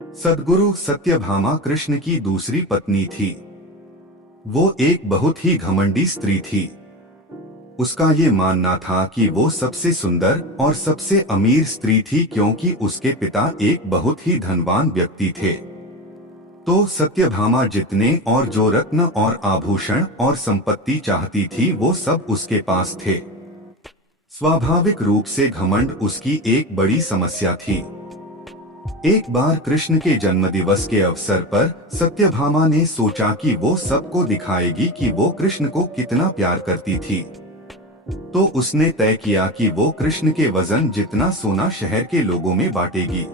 सद्गुरु सत्यभामा कृष्ण की दूसरी पत्नी थी। वो एक बहुत ही घमंडी स्त्री थी। उसका ये मानना था कि वो सबसे सुंदर और सबसे अमीर स्त्री थी क्योंकि उसके पिता एक बहुत ही धनवान व्यक्ति थे। तो सत्यभामा जितने और जो रत्न और आभूषण और संपत्ति चाहती थी वो सब उसके पास थे। स्वाभाविक रूप से घमंड उसकी एक बड़ी समस्या थी। एक बार कृष्ण के जन्मदिवस के अवसर पर सत्यभामा ने सोचा कि वो सबको दिखाएगी कि वो कृष्ण को कितना प्यार करती थी। तो उसने तय किया कि वो कृष्ण के वजन जितना सोना शहर के लोगों में बांटेगी।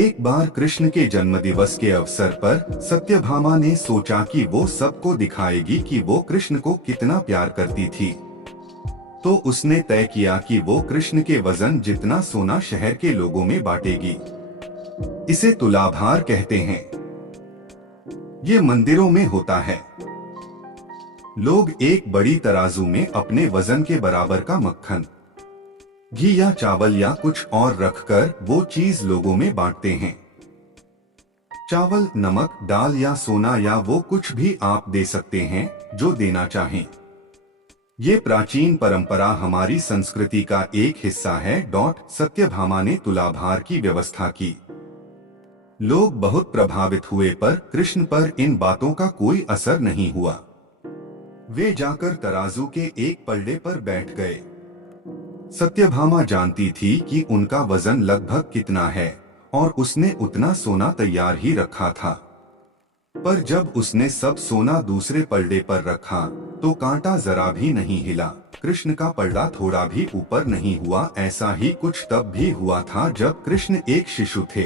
एक बार कृष्ण के जन्मदिवस के अवसर पर सत्यभामा ने सोचा कि वो सबको दिखाएगी कि वो कृष्ण को कितना प्यार करती थी। तो उसने तय किया कि वो कृष्ण के वजन जितना सोना शहर के लोगों में बांटेगी। इसे तुलाभार कहते हैं। ये मंदिरों में होता है। लोग एक बड़ी तराजू में अपने वजन के बराबर का मक्खन, घी या चावल या कुछ और रखकर वो चीज लोगों में बांटते हैं। चावल, नमक, दाल या सोना या वो कुछ भी आप दे सकते हैं जो देना चाहें। ये प्राचीन परंपरा हमारी संस्कृति का एक हिस्सा है। सत्यभामा ने तुलाभार की व्यवस्था की। लोग बहुत प्रभावित हुए पर कृष्ण पर इन बातों का कोई असर नहीं हुआ। वे जाकर तराजू के एक पलड़े पर बैठ गए। सत्यभामा जानती थी कि उनका वजन लगभग कितना है और उसने उतना सोना तैयार ही रखा था। पर जब उसने सब सोना दूसरे पलड़े पर रखा तो कांटा जरा भी नहीं हिला। कृष्ण का पलड़ा थोड़ा भी ऊपर नहीं हुआ। ऐसा ही कुछ तब भी हुआ था जब कृष्ण एक शिशु थे।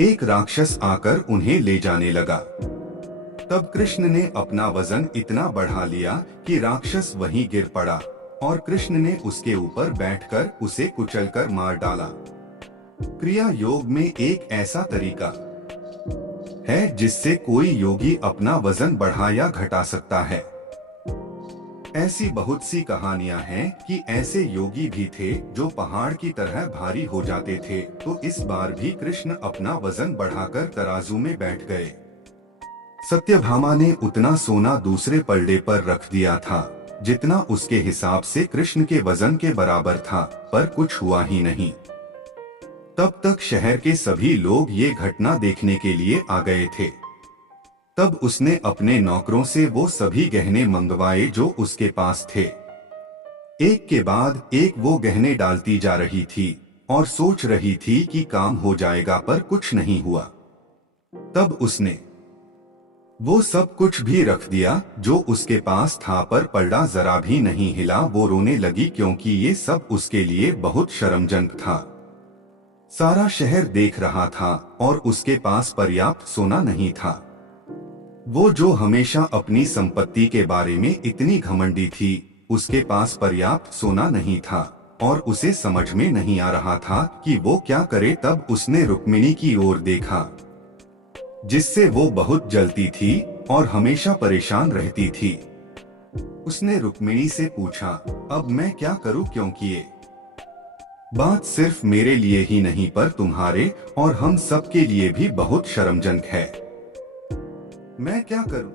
एक राक्षस आकर उन्हें ले जाने लगा। तब कृष्ण ने अपना वजन इतना बढ़ा लिया कि राक्षस वहीं गिर पड़ा और कृष्ण ने उसके ऊपर बैठकर उसे कुचलकर मार डाला। क्रिया योग में एक ऐसा तरीका है जिससे कोई योगी अपना वजन बढ़ा या घटा सकता है। ऐसी बहुत सी कहानियां हैं कि ऐसे योगी भी थे जो पहाड़ की तरह भारी हो जाते थे। तो इस बार भी कृष्ण अपना वजन बढ़ाकर तराजू में बैठ गए। सत्यभामा ने उतना सोना दूसरे पलड़े पर रख दिया था जितना उसके हिसाब से कृष्ण के वजन के बराबर था, पर कुछ हुआ ही नहीं। तब तक शहर के सभी लोग ये घटना देखने के लिए आ गए थे। तब उसने अपने नौकरों से वो सभी गहने मंगवाए जो उसके पास थे। एक के बाद एक वो गहने डालती जा रही थी और सोच रही थी कि काम हो जाएगा, पर कुछ नहीं हुआ। तब उसने वो सब कुछ भी रख दिया जो उसके पास था, पर पलड़ा जरा भी नहीं हिला। वो रोने लगी क्योंकि ये सब उसके लिए बहुत शर्मजनक था। सारा शहर देख रहा था और उसके पास पर्याप्त सोना नहीं था। वो जो हमेशा अपनी संपत्ति के बारे में इतनी घमंडी थी, उसके पास पर्याप्त सोना नहीं था और उसे समझ में नहीं आ रहा था कि वो क्या करे। तब उसने रुक्मिणी की ओर देखा जिससे वो बहुत जलती थी और हमेशा परेशान रहती थी। उसने रुक्मिणी से पूछा, अब मैं क्या करूं, क्योंकि ये बात सिर्फ मेरे लिए ही नहीं पर तुम्हारे और हम सब के लिए भी बहुत शर्मजनक है। मैं क्या करूं?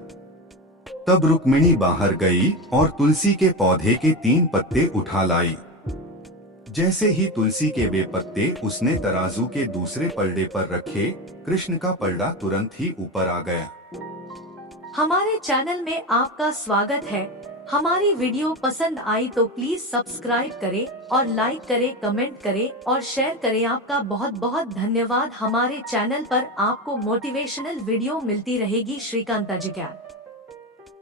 तब रुक्मिणी बाहर गई और तुलसी के पौधे के 3 पत्ते उठा लाई। जैसे ही तुलसी के वे पत्ते उसने तराजू के दूसरे पलड़े पर रखे, कृष्ण का पलड़ा तुरंत ही ऊपर आ गया। हमारे चैनल में आपका स्वागत है। हमारी वीडियो पसंद आई तो प्लीज सब्सक्राइब करें और लाइक करें, कमेंट करें और शेयर करें। आपका बहुत बहुत धन्यवाद। हमारे चैनल पर आपको मोटिवेशनल वीडियो मिलती रहेगी। श्रीकांता जी।